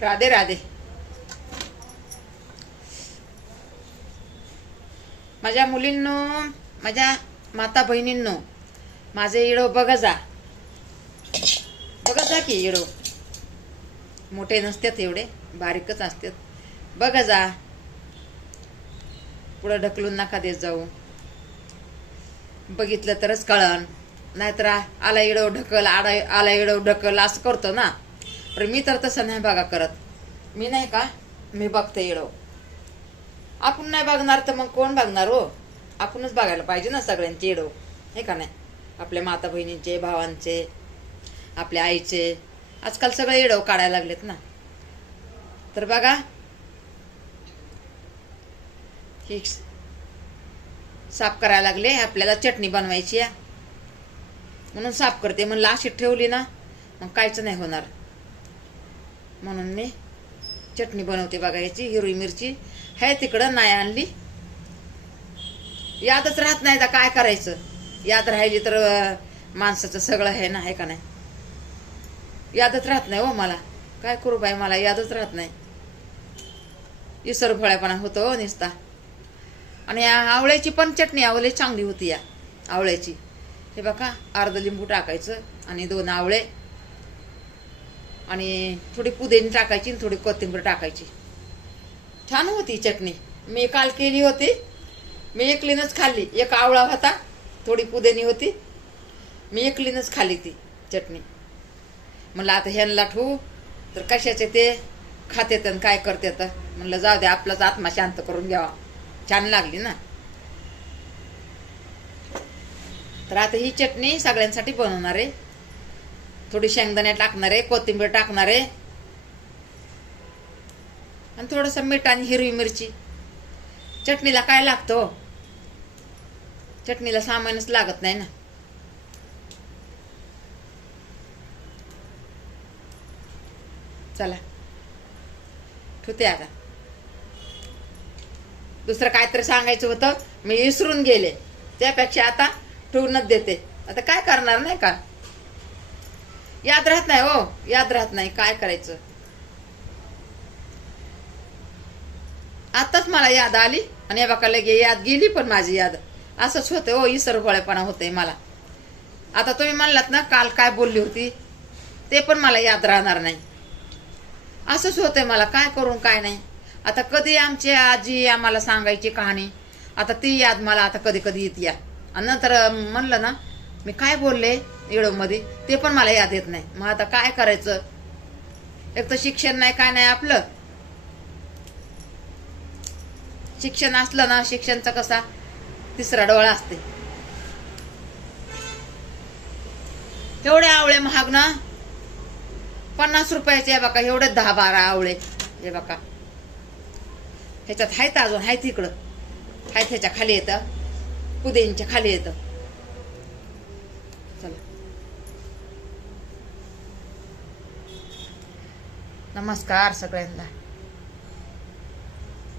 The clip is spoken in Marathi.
राधे राधे. माझ्या मुलींनो, माझ्या माता बहिणींनो, माझे इडो बघा जा की. इडो मोठे नसतात, एवढे बारीकच असतात. बघा जा, पुढं ढकलून नका देत जाऊ. बघितलं तरच कळण, नाहीतर आला इडो ढकल, आला इडो ढकल असं करतो ना. पण मी तर तसं नाही बघा करत. मी नाही का, मी बघते इडो. आपण नाही बघणार तर मग कोण बघणार हो? आपणच बघायला पाहिजे ना सगळ्यांचे इडो, हे का नाही? आपल्या माता बहिणींचे, भावांचे, आपल्या आईचे. आजकाल सगळे इडो काढायला लागलेत ना. तर बघा, ही साफ करायला लागले. आपल्याला चटणी बनवायची आहे म्हणून साफ करते. म्हणलं अशी ठेवली ना मग काहीच नाही होणार, म्हणून मी चटणी बनवते. बघा, याची हिरवी मिरची आहे तिकडं, नाही आणली. यादच राहत नाही तर काय करायचं? याद राहिली तर माणसाचं सगळं आहे ना, आहे का नाही? यादच राहत नाही हो मला. काय करू बाई, मला यादच राहत नाही. इसरफोळ्यापणा होतो निसता. आणि आवळ्याची पण चटणी आवळी चांगली होती. या आवळ्याची हे बघा, अर्ध लिंबू टाकायचं आणि 2 आवळे आणि थोडी पुदिनी टाकायची आणि थोडी कोथिंबीर टाकायची. छान होती चटणी. मी काल केली होती. मी एकलीनच खाल्ली. एक आवळा होता, थोडी पुदिनी होती. मी एकलीनच खाल्ली ती चटणी. म्हणलं आता ह्यांना ठेवू तर कशाचे ते खातेत आणि काय करतेत. म्हणलं जाऊ दे, आपलाच आत्मा शांत करून घ्यावा. छान लागली ना. तर आता ही चटणी सगळ्यांसाठी बनवणार आहे. थोडी शेंगदाणे टाकणार आहे, कोथिंबीर टाकणार आहे आणि थोडंसं मीठ आणि हिरवी मिरची. चटणीला काय लागतं? चटणीला सामानच लागत नाही ना. चला ठेवते आता. दुसरं काहीतरी सांगायचं होतं, मी विसरून गेले. त्यापेक्षा आता ठेवूनच देते. आता काय करणार, नाही का? याद राहत नाही हो, याद राहत नाही. काय करायचं? आताच मला याद आली आणि हे बघा लगे याद गेली पण माझी याद. असंच होते हो, इसरफोळेपणा होते मला. आता तुम्ही म्हणलात ना काल काय बोलली होती, ते पण मला याद राहणार नाही. असंच होतंय मला. काय करून काय नाही. आता कधी आमची आजी आम्हाला सांगायची कहाणी, आता ती याद मला आता कधी कधी येते. आणि नंतर म्हणलं ना मी काय बोलले मध्ये, ते पण मला याद येत नाही. मग आता काय करायचं? एक तर शिक्षण नाही, काय नाही आपलं. शिक्षण असलं ना, शिक्षणचा कसा तिसरा डोळा असते. एवढे आवळे महाग ना, 50 रुपयाचे. आहे बघा, एवढे 10-12 आवळे. हे बघा, ह्याच्यात आहेत अजून, आहेत इकडं, आहेत. ह्याच्या खाली येतं, पुदिनीच्या खाली येतं. चला, नमस्कार सगळ्यांना.